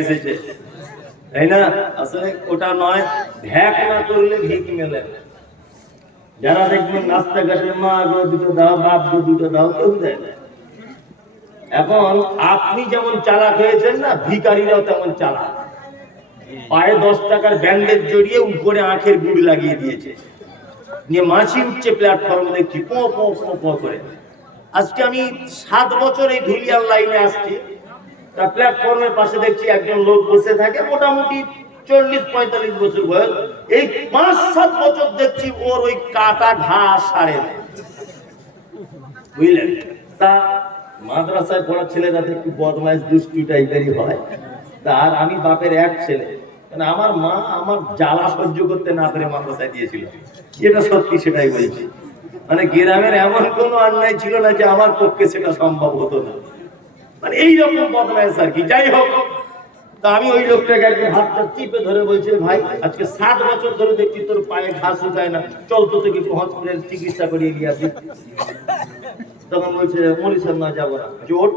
এসেছে, তাই না? আসলে ওটা নয়, ভ্যাক না করলে ভিক মেলে। যারা দেখবেন রাস্তাঘাটে মা গো দুটো দাও, বাপ গো দুটো দাও, কেউ দেয় না। এখন আপনি যেমন চালাক হয়েছেন না, ভিখারিরাও তেমন চালাক। পায়ে 10 টাকার ব্যান্ডেজ জড়িয়ে উপরে আখের গুড় লাগিয়ে দিয়েছে, নিয়ে মাছি উঠছে প্ল্যাটফর্মে, দেখছি পো পো পো পো করে। আজকে আমি 7 বছর এই ধুলিয়ার লাইনে আসছি, তা প্ল্যাটফর্মের পাশে দেখছি একজন লোক বসে থাকে, মোটামুটি 40-45 বছর বয়স। এই 5-7 বছর দেখছি ওর ওই কাটা ঘাস সারে নেই, বুঝলেন? তা মাদ্রাসায় পড়া ছেলেরা একটু বদমাইশ দুষ্টু টাইপেরই হয়। তার আমি বাপের এক ছেলে, মানে আমার মা আমার জ্বালা সহ্য করতে না পেরে মাদ্রাসায় দিয়েছিল, যেটা সত্যি সেটাই বলছি। মানে গ্রামের এমন কোনো অন্যায় ছিল না যে আমার পক্ষে সেটা সম্ভব হতো না, মানে এইরকম বদমাইশ আর কি। যাই হোক, তা আমি ওই লোকটাকে একদিন হাতটা টিপে ধরে বলছি, ভাই আজকে 7 বছর ধরে দেখছি তোর পায়ে ঘাস উঠায় না, চল তো থেকে হসপিটাল চিকিৎসা করিয়ে নিয়ে আসি। তখন বলছে মলি সাহেব না, যাবো না। জোট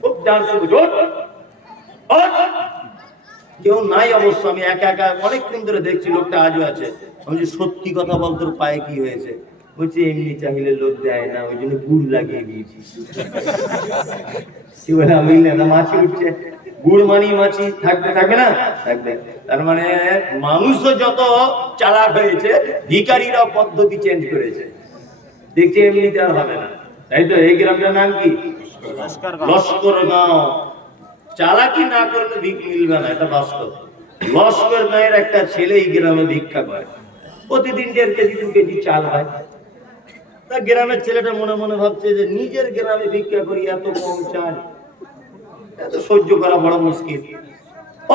খুব জানছে, জোট কেউ নাই অবশ্য, আমি একা একা অনেকক্ষণ ধরে দেখছি, লোকটা আজও আছে। আমি যে সত্যি কথা বল, তোর পায়ে কি হয়েছে? বলছে এমনি চাইলে লোক দেয় না, ওই জন্য গুড় লাগিয়ে দিয়েছি। কি বলে আমি না, মাছি উঠছে, গুড় মানি মাছি থাকবে, থাকবে না থাকবে। তার মানে মানুষও যত চালাক হয়েছে, ভিখারিরাও পদ্ধতি চেঞ্জ করেছে। দেখছি এমনিতে আর হবে না, তাই তো? এই গ্রামটার নাম কি? লস্করগাঁও। চালাকি না করলে ভিক মিলবে না, এটা বাস্তব। লস্করগাঁয়ের একটা ছেলে এই গ্রামে ভিক্ষা করে, প্রতিদিন 1.5 কেজি 2 কেজি চাল হয়। তা গ্রামের ছেলেটা মনে মনে ভাবছে যে নিজের গ্রামে ভিক্ষা করি, এত কম চাল, এত সহ্য করা বড় মুশকিল।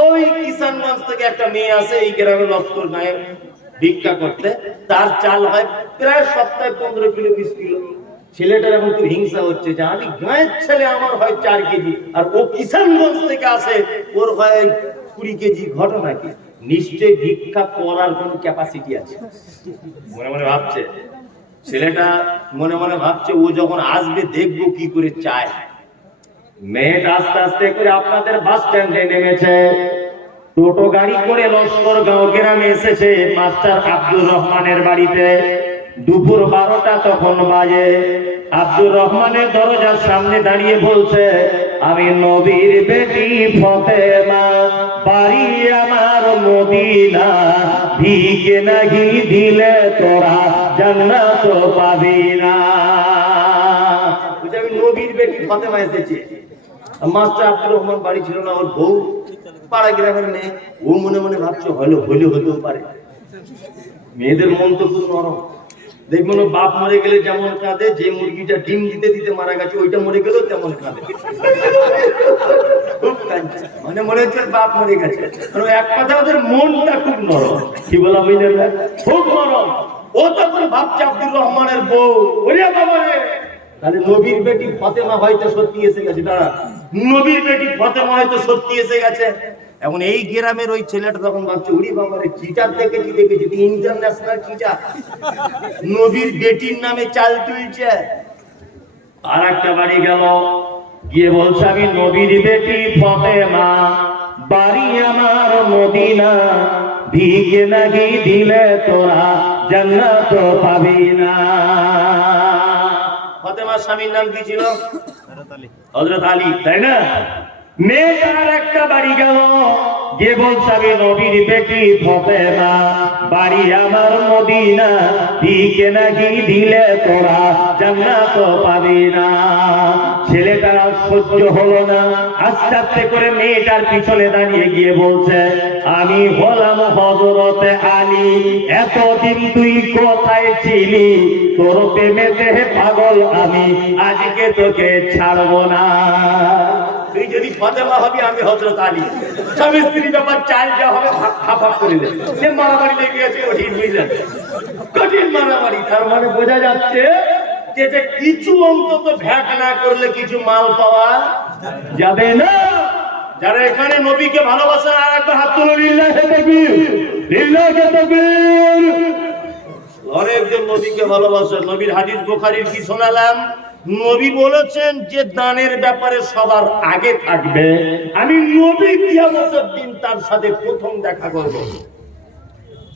ওই কিষানগঞ্জ থেকে একটা মেয়ে আসে এই গ্রামে লস্করগাঁয়ে ভিক্ষা করতে, তার চাল হয় প্রায় সপ্তাহে 15 কিলো 20 কিলো। ছেলেটার এখন তো হিংসা হচ্ছে যে আমি গাঁয়ের ছেলে, আমার হয় 4 কেজি, আর ও কিষানগঞ্জ থেকে আসে, ওর হয় 20 কেজি। ঘটনা কি? নিশ্চয়ই ভিক্ষা করার কোন ক্যাপাসিটি আছে, মনে মনে ভাবছে ছেলেটা। মনে মনে ভাবছে ও যখন আসবে দেখবো কি করে চায়। মেয়েটা আস্তে আস্তে করে আপনাদের বাস স্ট্যান্ডে নেমেছে, টোটো গাড়ি করে লস্করগাঁও গ্রামে এসেছে মাস্টার আব্দুর রহমানের বাড়িতে। দুপুর 12টা তখন বাজে। আব্দুর রহমানের দরজার সামনে দাঁড়িয়ে বলছে, আমি নবীর বেটি ফতেমা, বাড়ি আমার মদিনা, ভিক নাহি দিলে তোরা জান্নাত পাবি না। আমি নবীর বেটি ফতেমা এসেছি। মাস্টার আব্দুর রহমান বাড়ি ছিল না, ওর বউ পাড়া গ্রামের মেয়ে। ও মনে মনে ভাবছে হলে হতেও পারে। মেয়েদের মন তো খুব নরম। দেখবেন বাপ মরে গেলে যেমন কাঁদে, যে মুরগিটা ডিম দিতে দিতে মারা গেছে ওইটা মরে গেলেও তেমন কাঁদে, খুব কাঁদছে, মানে মনে হচ্ছে বাপ মরে গেছে। এক কথা, ওদের মনটা খুব নরম। কি বলা বুঝলেন? খুব নরম। ও তখন ভাবছে আব্দুর রহমানের বউ, ওরে বাবা রে, তাহলে নবীর বেটি ফতেমা হয়তো সত্যি এসে গেছে। দাঁড়া, নবীর বেটি ফতেমা হয়তো সত্যি এসে গেছে। এখন এই গ্রামের ওই ছেলেটা তখন ভাবছে, উড়ি বাবারে, চিটার দেখেছি ইন্টারন্যাশনাল চিটার, নবীর বেটির নামে চাল তুলছে। আর একটা বাড়ি গেল, গিয়ে বলছে আমি নবীর বেটি ফতেমা, বাড়ি আমার মদিনা, ভিক নাহি দিলে তোরা জান্নাত পাবি না। ফতেমার স্বামীর নাম কি ছিল? হযরত আলী, তাই না? মেয়েটার একটা বাড়ি গেল, যে বলছে আমি নবীর বেটি ফতেমা, বাড়ি আমার মদিনা, ভিক নাহি দিলে তোরা জান্নাত পাবি না। ছেলেটার সহ্য হলো না, আস্তে আস্তে করে মেয়েটার পিছনে দাঁড়িয়ে গিয়ে বলছে, আমি হলাম হযরত আলী, এতদিন তুই কোথায় ছিলি? তোর প্রেমেতে পাগল আমি, আজকে তোকে ছাড়বো না। তুই যদি ফতেমা হবি, আমি হযরত আলী। স্বামী স্ত্রী ব্যাপার, চাল যা হবে ভাগ করে নেবে। সে মারামারি লেগে গেছে, কঠিন বুঝলেন, কঠিন মারামারি। তার মানে বোঝা যাচ্ছে যে কিছু অন্তত ভ্যাট না করলে কিছু মাল পাওয়া যাবে না। যারা এখানে নবীকে ভালোবাসেন আর একবার হাত তুলে লিল্লাহি তাকবীর, লিল্লাহি তাকবীর। অনেকজন নবীকে ভালোবাসেন। নবীর হাদিস বুখারীর কি শোনালাম? নবী বলেছেন যে দানের ব্যাপারে সবার আগে থাকবে, আমি নবী কিয়ামতের দিন তার সাথে প্রথম দেখা করব।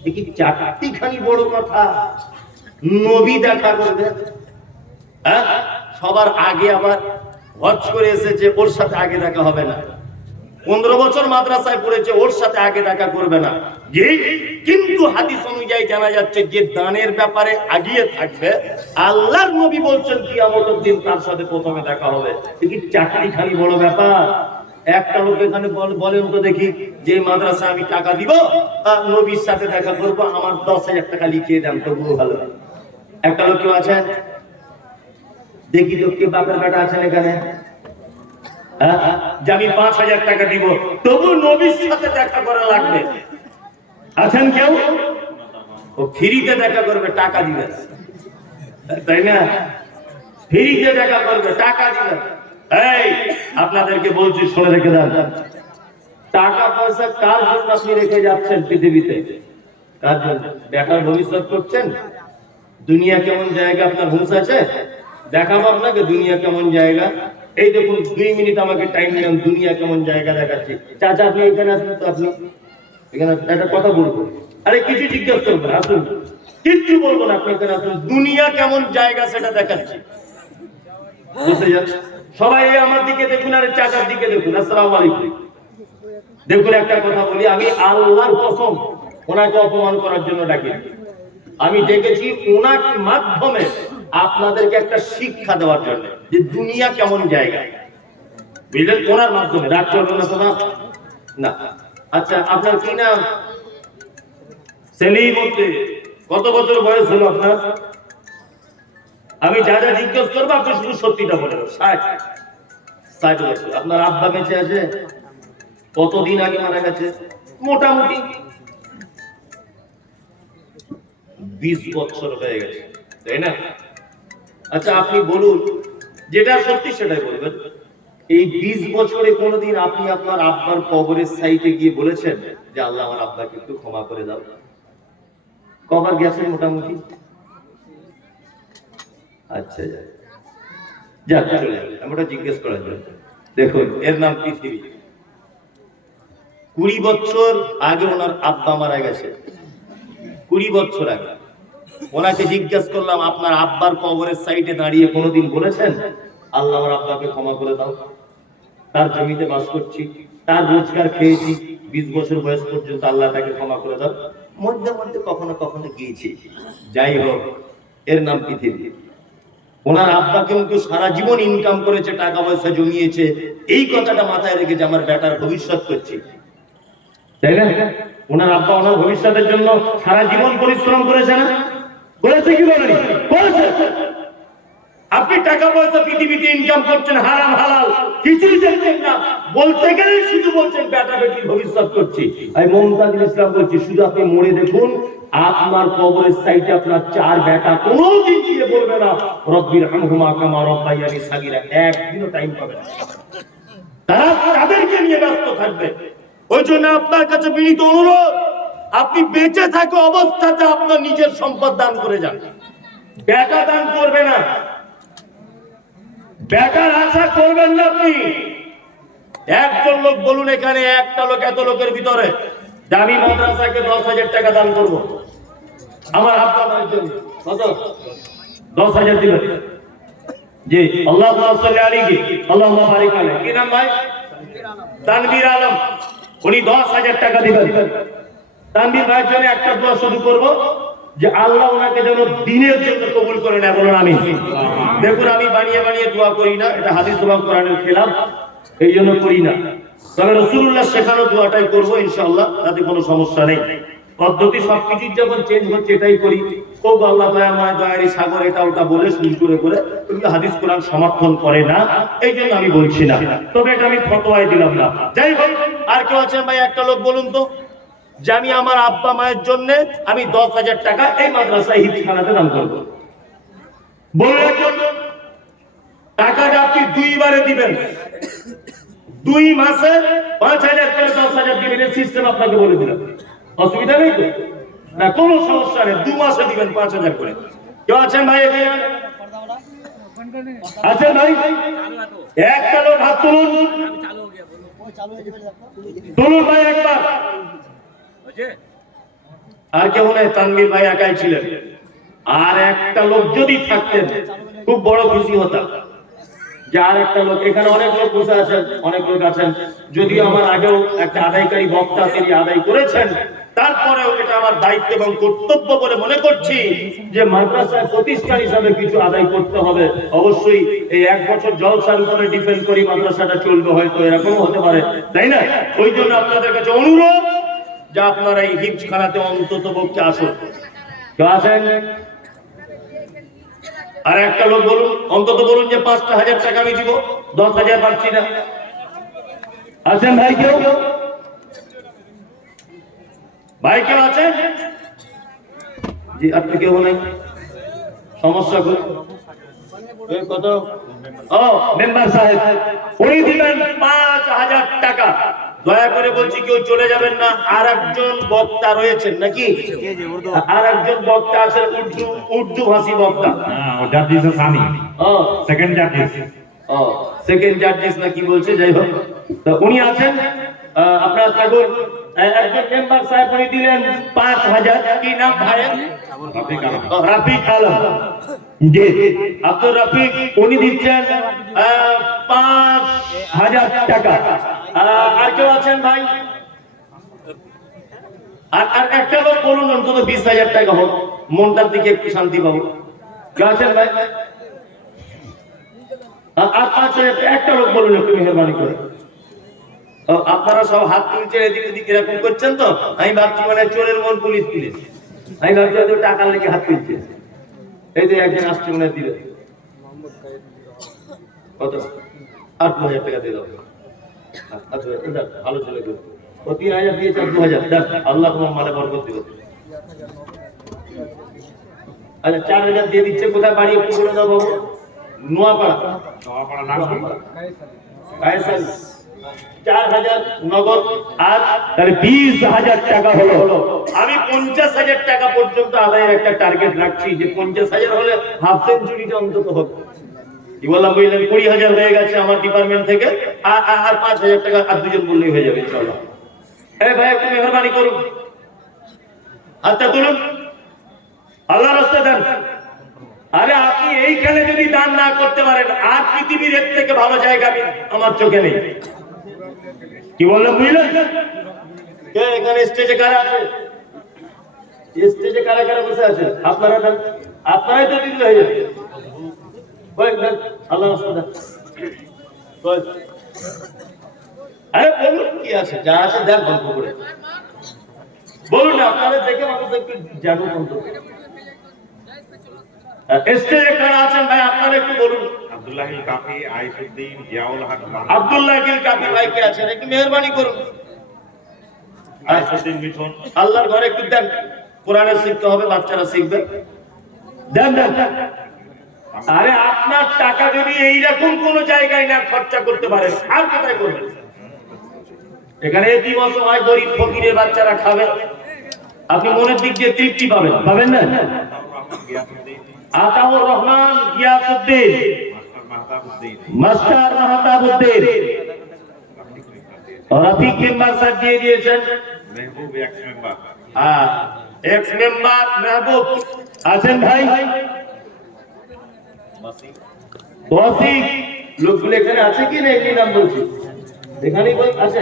দেখি চারটিখানি বড় কথা, নবী দেখা করবে, হ্যাঁ সবার আগে। আবার হজ করে এসেছে, ওর সাথে আগে দেখা হবে না। 15 বছর মাদ্রাসায় পড়েছে, ওর সাথে আগে দেখা করবে না। কিন্তু হাদিস অনুযায়ী জানা যাচ্ছে যে দানের ব্যাপারে আগিয়ে থাকবে, আল্লাহর নবী বলছেন কিয়ামতের দিন তার সাথে প্রথমে দেখা হবে। দেখি চাকরিখানি বড় ব্যাপার। একটা লোক এখানে বলেন তো দেখি, যে মাদ্রাসা আমি টাকা দিব, নবীর সাথে দেখা করবো, আমার 10,000 টাকা লিখিয়ে দেন, তবুও ভালো। একটা লোক কেউ আছেন? দেখি তো কে বাপের বেটা আছেন এখানে, যে আমি 5,000 টাকা দিব, তবু নবীর সাথে দেখা করা লাগবে? আছেন কেউ? ও ফ্রিতে দেখা করবে, টাকা দিবেন, তাই না? ফ্রিতে দেখা করবে, টাকা দিবেন। এই আপনাদেরকে বলছি, শুনে রেখে দেন, টাকা পয়সা কার জন্য আপনি রেখে যাচ্ছেন পৃথিবীতে? কার জন্য? বেটার ভবিষ্যৎ করছেন? দুনিয়া কেমন জায়গা আপনার হুঁশ আছে? দেখাবো আপনাকে দুনিয়া কেমন জায়গা। এই দেখুন 2 মিনিট আমাকে টাইম দিলাম, দুনিয়া কেমন জায়গা দেখাচ্ছি। চাচা আপনি এখানে আসুন তো, আপনি এখানে একটা কথা বলবো। আরে কিছু জিজ্ঞেস করবেন, আসুন, কিচ্ছু বলবো না, আপনি এখানে আসুন, দুনিয়া কেমন জায়গা সেটা দেখাচ্ছি। বুঝতে যাচ্ছে সবাই? আমার দিকে দেখুন, আরে চাচার দিকে দেখুন। আসসালামু আলাইকুম। দেখুন একটা কথা বলি, আমি আল্লাহর কসম ওনাকে অপমান করার জন্য ডাকি। আমি ডেকেছি ওনার মাধ্যমে আপনাদেরকে একটা শিক্ষা দেওয়ার জন্য, যে দুনিয়া কেমন জায়গা, বুঝলেন? ওনার মাধ্যমে। রাগ করবেন না তোমার না। আচ্ছা আপনার কি নাম? ছেলেই বলতে কত বছর বয়স হলো আপনার? আমি যা যা জিজ্ঞেস করবো আপনি শুধু সত্যিটা বলে দেবেন। 60 বছর। আপনার আব্বা বেঁচে আছে? কতদিন আগে মারা গেছে? মোটামুটি 20 বছর হয়ে গেছে, তাই না? আচ্ছা আপনি বলুন, যেটা সত্যি সেটাই বলবেন। এই 20 বছরে কোনোদিন আপনি আপনার আব্বার কবরের সাইডে গিয়ে বলেছেন যে আল্লাহ আমার আব্বাকে একটু ক্ষমা করে দাও? কবার গেছেন মোটামুটি? আচ্ছা যাক, চলে যাবে, আমরা জিজ্ঞেস করার জন্য। দেখুন এর নাম পৃথিবী। 20 বছর আগে ওনার আব্বা মারা গেছে, 20 বছর আগে। ওনাকে জিজ্ঞেস করলাম আপনার আব্বার কবরের সাইডে দাঁড়িয়ে কোনোদিন বলেছেন আল্লাহ আমার আব্বাকে ক্ষমা করে দাও? তার জমিতে বাস করছি, তার রোজগার খেয়েছি, 20 বছর বয়স পর্যন্ত, আল্লাহ তাকে ক্ষমা করে দাও? মধ্যে মধ্যে কখনো কখনো গিয়েছি। যাই হোক, এর নাম পৃথিবী। ওনার আব্বা কিন্তু সারা জীবন ইনকাম করেছে, টাকা পয়সা জমিয়েছে, এই কথাটা মাথায় রেখেছে আমার বেটার ভবিষ্যৎ করছি, তাই না? ওনার আব্বা ওনার ভবিষ্যতের জন্য সারা জীবন পরিশ্রম করেছে না? করেছে কি বলেনি? করেছে। আপনি টাকা পয়সা পৃথিবীতে ইনকাম করছেন, হারাম হালাল কিছুই জানতেন না, বলতে গেলে শুধু বলছেন বেটা বেটির ভবিষ্যৎ করছি। আমি মুমতাজুল ইসলাম বলছি, শুধু আপনি মরে দেখুন, আপনার কবরের সাইডে আপনার 4 বেটা কোনোদিন গিয়ে বলবে না রব্বির হামহুমা কামা রাব্বায়ানি সাগীরা, একদিনও টাইম পাবে না। তারা তাদেরকে নিয়ে ব্যস্ত থাকবে। ওই জন্য আপনার কাছে বিনীত অনুরোধ, আপনি বেঁচে থাকা অবস্থাতে আপনার নিজের সম্পদ দান করে যান। বেটা দান করবে না, বেটার আশা করবেন না আপনি। একজন লোক বলুন এখানে, একটা লোক এত লোকের ভিতরে দামি মাদ্রাসাকে 10,000 টাকা দান করব আমার আব্বা মায়ের জন্য, কত? 10,000 দিবেন? জি, আল্লাহুম্মা সাল্লি আলাইহি আল্লাহুম্মা বারিক আলাইহি। কি নাম ভাই? তানভীর আলম। উনি 10,000 টাকা দিবেন। তানভীর ভাইয়ের জন্য একটা দোয়া শুরু করব, যে আল্লাহ ওনাকে যেন দ্বীনের জন্য কবুল করে নেয়, বলুন আমিন। দেখুন আমি বানিয়ে বানিয়ে দোয়া করি না, এটা হাদিস এবং কোরআনের খেলাফ, এই জন্য করি না। তবে রাসূলুল্লাহ শেখানো দোয়াটাই করব ইনশাআল্লাহ, তাতে কোনো সমস্যা নেই। পদ্ধতি সবকিছু যখন চেঞ্জ হচ্ছে এটাই করি, ও আল্লাহ দয়াময় দয়ারি সাগর এটা ওটা বলে শুরু করে এগুলো হাদিস কোরআন সমর্থন করে না, এই জন্য আমি বলছি না। তবে এটা আমি ফতোয়াই দিলাম না। যাই হোক, আর কেউ আছেন ভাই? একটা লোক বলুন তো, যে আমি আমার আব্বা মায়ের জন্য আমি 10,000 টাকা এই মাদ্রাসায় হিফজখানাতে দান করবো। বলুন টাকাটা আপনি 2 বারে দিবেন, 2 মাসে 5,000 করে 10,000 দিবেন, এই সিস্টেম আপনাকে বলে দিলাম। অসুবিধা নেই তো? না, কোনো সমস্যা নেই, 2 মাসে দিবেন 5,000 করে। কেউ আছেন ভাই? আচ্ছা ভাই একটা লোক হাত তুলুন, তুলুন ভাই একবার। আর কেউ নেই, তানভীর ভাই একাই ছিলেন। আর একটা লোক যদি থাকতেন খুব বড় খুশি হতাম যে আর একটা লোক। এখানে অনেক লোক বসে আছেন, অনেক লোক আছেন, যদিও আমার আগেও একটা আদায়কারী বক্তা তিনি আদায় করেছেন, তারপরেও এটা আমার দায়িত্ব এবং কর্তব্য বলে মনে করছি যে মাদ্রাসার প্রতিষ্ঠান হিসাবে কিছু আদায় করতে হবে। অবশ্যই এই এক বছর জলসার উপরে ডিপেন্ড করি মাদ্রাসাটা চলবে, হয়তো এরকম হতে পারে, তাই না? ওই জন্য আপনাদের কাছে অনুরোধ যে আপনারা এই হিফজখানাতে অন্তত পক্ষে আসুন। কেউ আছেন? আর একটা লোক বলুন, অন্তত বলুন যে 5,000 টাকা আমি দিব, 10,000 পাচ্ছি না। আছেন ভাই কেউ? ভাই কেউ আছেন? জি, আর তো কেউ নেই। সমস্যা কত? ও মেম্বার সাহেব উনি দিবেন 5,000 টাকা। দয়া করে বলছি কেউ চলে যাবেন না। আর একজন বক্তা রয়েছেন নাকি? আর একজন বক্তা আছেন, উর্দু ভাষী বক্তা। জাজিস সানি সেকেন্ড জাজিস সেকেন্ড জাজিস না কি বলছে, যাই হোক, তো উনি আছেন। আপনারা থাকুন। একজন মেম্বার সাহেব উনি দিলেন 5,000। কি নাম ভাইয়ের? রাফিক আলম। জি, আব্দুর রফিক উনি দিচ্ছেন 5,000 টাকা। আর কেউ আছেন ভাই? আর একটা লোক বলুন অন্তত 20,000 টাকা হোক, মনটার দিকে একটু শান্তি পাবো। কেউ আছেন ভাই? আর 5,000 একটা লোক বলুন একটু মেহরবানি করে। আপনারা সব হাত তুলছেন এদিক ওদিক এরকম করছেন, তো আমি ভাবছি মানে চোরের মন পুলিশ পুলিশ। আমি ভাবছি হয়তো টাকার লেগে হাত তুলছে। এই তো একজন আসছে মনে দিবে কত? 8,000 টাকা দিয়ে দাও। ভালো ছেলে, ও 3,000 দিয়েছে, 2,000 দেখ, আল্লাহ তোমার মালে বরকত দিবে। আচ্ছা 4,000 দিয়ে দিচ্ছে। কোথায় বাড়ি একটু বলে দাও বাবু? নোয়াপাড়া। 4,000 নগদ। আর তাহলে 20,000 টাকা হলো। আমি 50,000 টাকা পর্যন্ত আদায়ের একটা টার্গেট রাখছি, যে 50,000 হলে হাফ সেঞ্চুরিটা অন্তত হবে। কি বললাম বুঝলেন? 20,000 হয়ে গেছে আমার ডিপার্টমেন্ট থেকে। আর 5,000 টাকা আর দুজন বললেই হয়ে যাবে ইনশাআল্লাহ। এই ভাই একটু মেহরবানি করুন, হাতটা তুলুন, আল্লাহর রাস্তায় দেন। আরে আপনি এইখানে যদি দান না করতে পারেন, আর পৃথিবীর এর থেকে ভালো জায়গা আমার চোখে নেই। কি বললাম বুঝলেন? এখানে স্টেজে কারা আছে? স্টেজে কারা কারা বসে আছে? আপনারা দেন, আপনারাই তো দিতে হয়ে যাবে। আল্লাহ রাস্তায় আরে বলুন কি আছে, যা আছে দেন, গল্প করে বলুন না। আপনারা দেখে মানুষ একটু জানুন অন্তত। স্টেজে কারা আছেন ভাই আপনারা একটু বলুন। আব্দুল্লাহিল কাফি, আইসুদ্দিন, জিয়াউল হক। আব্দুল্লাহিল কাফি ভাই কে আছেন? একটু মেহেরবানি করুন। আইসুদ্দিন মিঠুন। আল্লাহর ঘরে একটু দেন, কোরআনে শিখতে হবে, বাচ্চারা শিখবে। দেন দেন। আরে আপনার টাকা যদি এইরকম কোন জায়গায় না খরচা করতে পারেন, আর কোথায় করবেন? এখানে এতিম অসহায় গরিব ফকিরের বাচ্চারা খাবে, আপনি মনের দিক দিয়ে তৃপ্তি পাবেন, পাবেন না? Ataur Rahman Giasuddin, master Mahtabuddin, Rafiq member sir দিয়ে দিয়েছেন। Mehboob ex member. Ex member Mehboob আছেন ভাই? ওয়াসিক লোকগুলো এখানে আছে কি না? এই নাম বলছি, এখানেই বল আছে।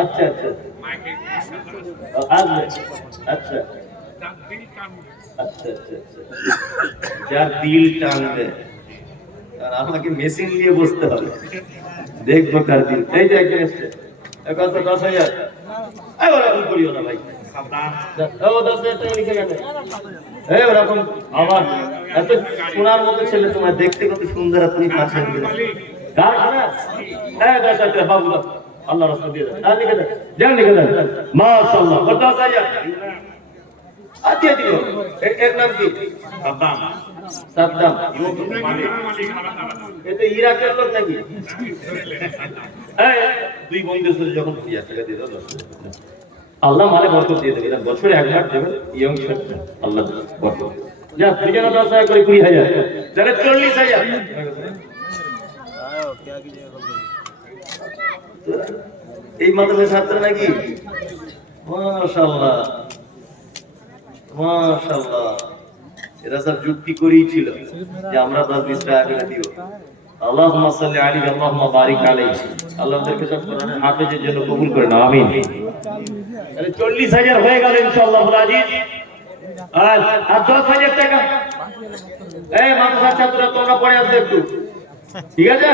আচ্ছা আচ্ছা আসবে। আচ্ছা আচ্ছা আচ্ছা আচ্ছা, যার দিল টানবে আর আমাকে মেশিন দিয়ে বসতে হবে, দেখবো কার দিল। এই যে একজন এসছে, কত? 10,000। ওরকম করিও না ভাই, 10,000 টাকা লিখে গেছে। ওরকম আমার এত সোনার মতো ছেলে, তোমার দেখতে কত সুন্দর, তুমি পাশে বাবু আল্লাহ রাস্তা দিয়ে দেন, লিখে দেন, যান লিখে দেন। মাশাআল্লাহ 10,000 আচ্ছা দিও। এর নাম কি? সাদ্দাম। সাদ্দাম এটা ইরাকের লোক নাকি? দুই বন্ধু যখন 1000 টাকা দিয়ে দাও, আল্লাহ মালে বরকত দিয়ে দেবে। বছরে একবার দেবেন, ইয়ং আল্লাহ বরকত। যা দুজনে 10,000 করে 20,000, তাহলে 40,000। এই মাদ্রাসার ছাত্র নাকি? মাশাআল্লাহ মাশাআল্লাহ, এরা সব যুক্তি করেই ছিল যে আমরা 10-20 টাকা করে দিব। আল্লাহুম্মা সাল্লি আলাইহি আল্লাহুম্মা বারিক আলাইহি। আল্লাহ আমাদেরকে সব কোরআনের হাফেজের জন্য কবুল করে নাও, আমিন। তাহলে 40,000 হয়ে গেল ইনশাআল্লাহ আজিজ। আর 10,000 টাকা এই মাদ্রাসার ছাত্ররা তোমরা পড়ে আসবে একটু, ঠিক আছে?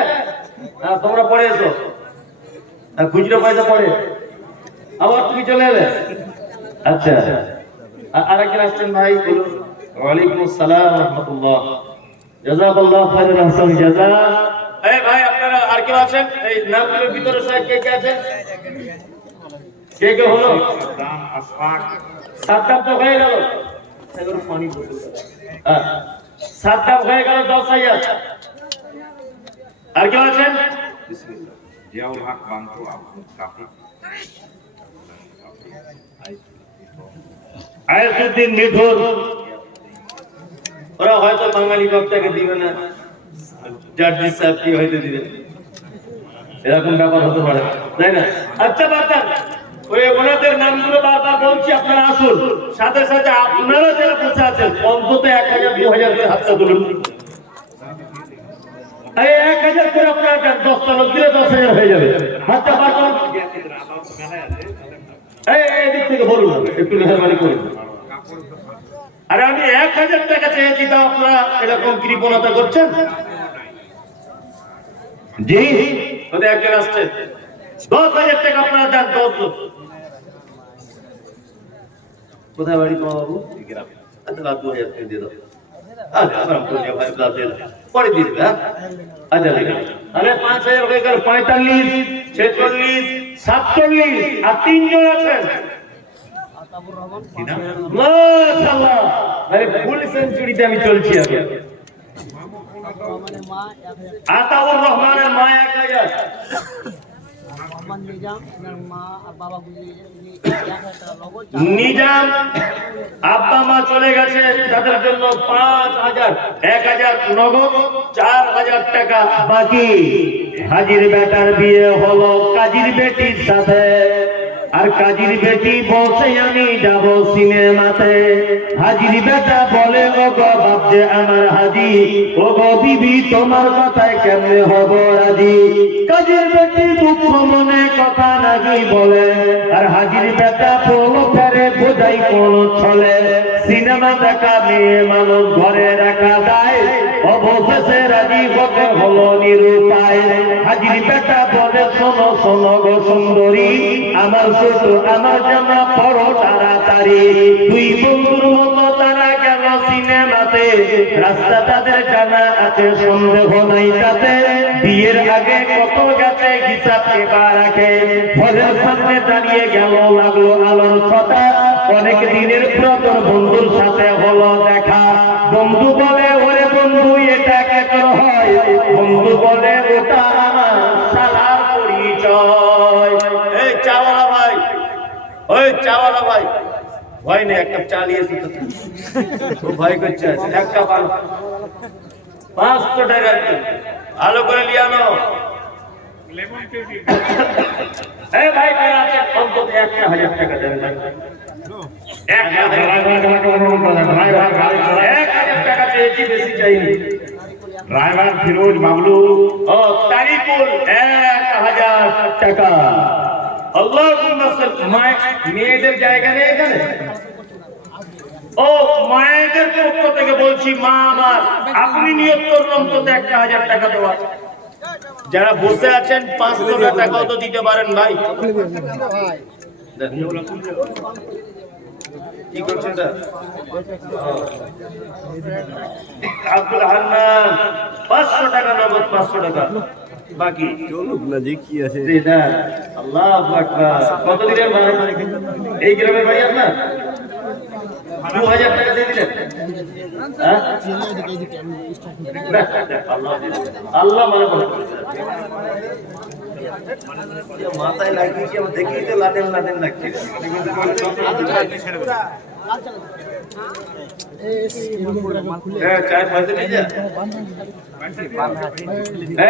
হ্যাঁ তোমরা পড়ে এসো, খুচরো পয়সা পড়ে আবার তুমি চলে এলে। আচ্ছা আরেকজন আসছেন ভাই, বলুন। ওয়ালাইকুম আসসালাম ওয়া রাহমাতুল্লাহ, জাযাকাল্লাহু খাইরান আহসান জাযা। এই ভাই আপনারা আর কেউ আছেন এই নামগুলোর ভিতরে? স্যার কে কে আছেন? কে কে হলো? সাদ্দাম, আশফাক, সাদ্দাম তো হয়ে গেল, এগুলো পানি বোতল। হ্যাঁ সাদ্দাম হয়ে গেল 10,000। আর কেউ আছেন? জিয়াউল হক বান্টু, আব্দুল কাফি, আয়াতুদ্দিন মিঠুন। ওরা হয়তো বাঙালি বক্তাকে দিবে না, জাজি সাহেবকে হয়তো দিবে, এরকম ব্যাপার হতে পারে, তাই না? আচ্ছা বাচ্চা ওই ওনাদের নামগুলো বারবার বলছি, আপনারা আসুন, সাথে সাথে আপনারা যারা বসে আছেন অন্তত 1,000 2,000 করে হাতটা তুলুন। এই 1,000 করে আপনারা 10টা লোক দিলে 10,000 হয়ে যাবে। হাতটা বার করুন। এই দিক থেকে বলুন, একটু মেহরবানি করুন। আরে আমি 1,000 টাকা চেয়েছি, তা আপনারা এরকম কৃপণতা করছেন? জি ওদের একজন আসছে, 10,000 টাকা আপনারা দেন। 10 লোক। কোথায় বাড়ি তোমার বাবু? আচ্ছা 2,000 টাকা দিয়ে দাও। আচ্ছা আরাম করে নিয়ে ভাই ক্লাস দিয়ে দাও, পরে দিয়ে দেবে। আচ্ছা ঠিক আছে। আরে 5,000 হয়ে গেল, 45, 46, 47 আর 3 জন আছেন। মাশাআল্লাহ, আরে ফুল সেঞ্চুরিতে আমি চলছি আগে। আতাউর রহমানের মা 1,000, নিজাম আব্বা মা চলে গেছে, তাদের জন্য 5,000, 1,000 নগদ, 4,000 টাকা বাকি। হাজির বেটার বিয়ে হলো কাজীর বেটির সাথে, আর কাজীর বেটি বলছে আমি যাব সিনেমাতে। হাজির বেটা বলে ও গো বাপ যে আমার হাজি, ও গো বিবি তোমার কথায় কেমনে হব রাজি। কাজীর বেটি দুঃখ মনে কথা নাকি বলে, আর হাজির বেটা বলো ফেরে বোঝাই কোন ছলে। সিনেমা দেখা মেয়ে মানুষ ঘরে রাখা যায়, অবশেষে রাজি হতে হলো নিরুপায়। হাজির বেটা বলে শোনো শোনো গো সুন্দরী, আমার শুধু আমার জামা পরো তাড়াতাড়ি। দুই বন্ধুর মতো তারা গেল সিনেমাতে, রাস্তা তাদের জানা আছে সন্দেহ নাই তাতে। বিয়ের আগে কত গেছে হিসাব কেবা রাখে, ফলের সামনে দাঁড়িয়ে গেল লাগলো আলোর কথা। অনেক দিনের পুরাতন বন্ধুর সাথে হলো দেখা। বন্ধু বলে ওরে বন্ধু এটা কেন হয়, বন্ধু বলে ওটা আমার শালার পরিচয়। এই চাওয়ালা ভাই, ওই চাওয়ালা ভাই, ভয় নেই, 1 কাপ চা নিয়েছি তো ভয় করছে। 1 কাপ আলো 500 টাকা, আলো করে নিয়ে আনো। এই ভাই কারা আছে অন্তত 1,000 টাকা দেন ভাই। 1,000 টাকা চেয়েছি, বেশি চাইনি। ড্রাইভার ফিরোজ বাবলু, ও তারিকুল 1,000 টাকা। আল্লাহুম্মা সাল্লি। মেয়েদের জায়গা নেই এখানে? ও মায়েদের পক্ষ থেকে বলছি, মা আমার, আপনি নিয়ত করুন অন্তত 1,000 টাকা দেওয়ার। যারা বসে আছেন 500 টাকাও তো দিতে পারেন ভাই। কি করছেন এটা? আব্দুল হান্নান 500 টাকা নগদ, 500 টাকা বাকি। চলুক না যে কি আছে। আল্লাহু আকবার। কত দিনের ভাই? এই গ্রামে বাড়ি আপনার? 2,000 টাকা দিয়ে দিলেন। আল্লাহ মানে মাথায় লাগিয়েছি, দেখি তো লাটেন লাটেন লাগছে। চার পয়সা নিয়ে যা।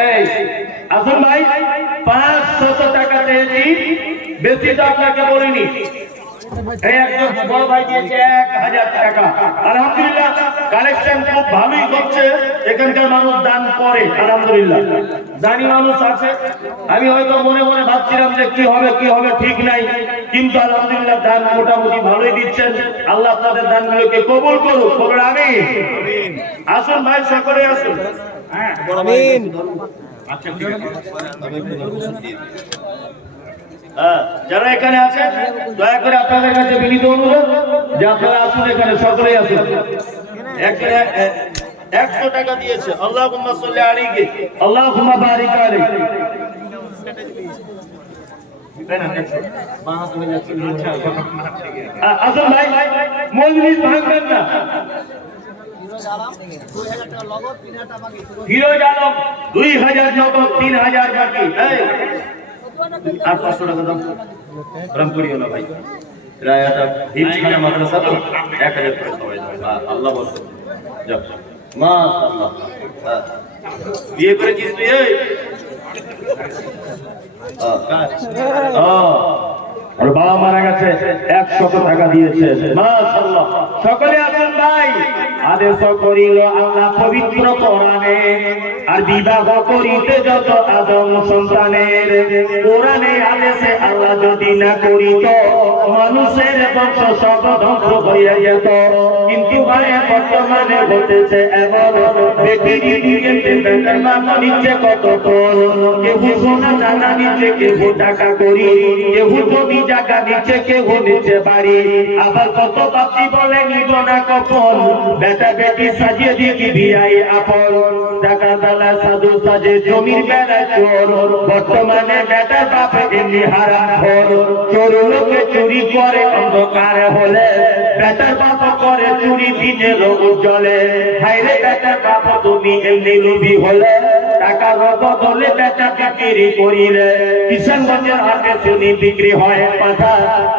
এই আসুন ভাই, 500 টাকা চেয়েছি, বেশি তো আপনাকে বলিনি। এই একজন বড় ভাই দিয়েছে 1000 টাকা। আলহামদুলিল্লাহ, কালেকশন খুব ভালোই হচ্ছে, এখানকার মানুষ দান করে আলহামদুলিল্লাহ, দানি মানুষ আছে। আমি হয়তো মনে মনে ভাবছিলাম যে কি হবে ঠিক নাই, কিন্তু আলহামদুলিল্লাহ দান মোটামুটি ভালোই দিচ্ছেন। আল্লাহ আপনাদের দানগুলোকে কবুল করুক, বলুন আমিন। আসুন ভাই, সকলে আসুন। হ্যাঁ আমিন। আচ্ছা ঠিক আছে, যারা এখানে আছেন দয়া করে আপনাদের কাছে বিনীত অনুরোধ যে আপনারা আসুন, এখানে সকলেই আসুন। 100 টাকা দিয়েছে। আল্লাহুম্মা সাল্লি আলাইহি, আল্লাহুম্মা বারিক আলাইহি। আসুন ভাই, মজলিস ভাঙবেন না। ফিরোজ আলম 2000 নগদ, 3000 বাকি। আর 500 টাকা দাম রাম করিও না ভাই, রায়াটা হিমখানা মাদ্রাসা তো 1000 করে সবাই আল্লাহ বল যাও মাশাআল্লাহ। বিয়ে করেছিস তুই? আর বাবা মারা গেছে, 100 টাকা দিয়েছে মাশাআল্লাহ। সকলে আসুন ভাই। আদেশ করিল আল্লাহ পবিত্র কোরআনে, আর বিবাহ করিতে যত আদম সন্তানের। কোরআনে আদেশে আল্লাহ যদি না করিত, মানুষের বংশ সব ধ্বংস হইয়া যেত। কিন্তু ভাই বর্তমানে ঘটেছে এমন, নিচ্ছে কত তোর, কেউ সোনা দানা নিচ্ছে, কেউ টাকা করি, কেউ জমি জায়গা নিচ্ছে, কেউ নিচ্ছে বাড়ি। আবার কত বাপি বলে নিব না কখন, বেটা বেটি সাজিয়ে দিবি বিয়াই আপন। টাকা বেলা সাধু সাজে, জমির বেলা চোর। বর্তমানে বেটা বাপ এমনি হারাম ঘর। চোর লোকে চুরি করে অন্ধকার হলে, বেটার বাপ করে চুরি দিনের উজ্জ্বলে। হাইরে বেটার বাপ তুমি এমনি লোভী হলে, টাকার বদলে বেটা বিক্রি করিলে। কিষানগঞ্জের হাটে শুনি বিক্রি হয় পাঠা,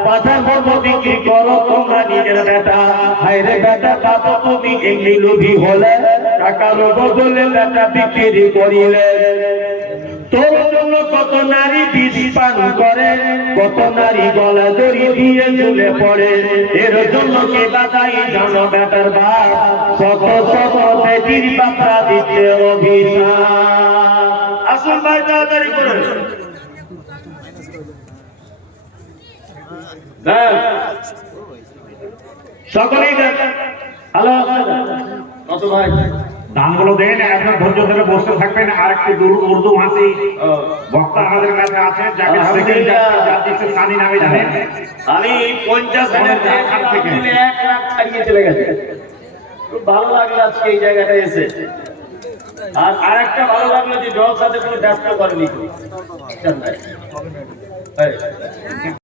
পাঠার মতো বিক্রি করো তোমরা নিজের বেটা। হাইরে বেটা বাপ তুমি এমনি লোভী হলে, টাকার বদলে বেটা বিক্রি করিলে। তোর জন্য কত নারী বিষ পান করে, কত নারী গলা দড়ি দিয়ে ঝুলে পড়ে। এর জন্য কে বাধাই জানো বেটার বাপ, শত শত বেটির বাপরা দিচ্ছে অভিশাপ। আসুন ভাই তাড়াতাড়ি করে। সকলেই হ্যালো কত ভাই দামগুলো দেন, এখন ধৈর্য ধরে বসে থাকবেন। আর একটি উর্দু ভাষী বক্তা আমাদের কাছে আছে, যাকে সানি নামে জানেন। আমি 50,000 থেকে 1 লাখ ছাড়িয়ে চলে গেছে। খুব ভালো লাগলো আজকে এই জায়গাটায় এসে। আর আরেকটা ভালো লাগলো যে জলসাতে কোনো ব্যস্ত করেনি।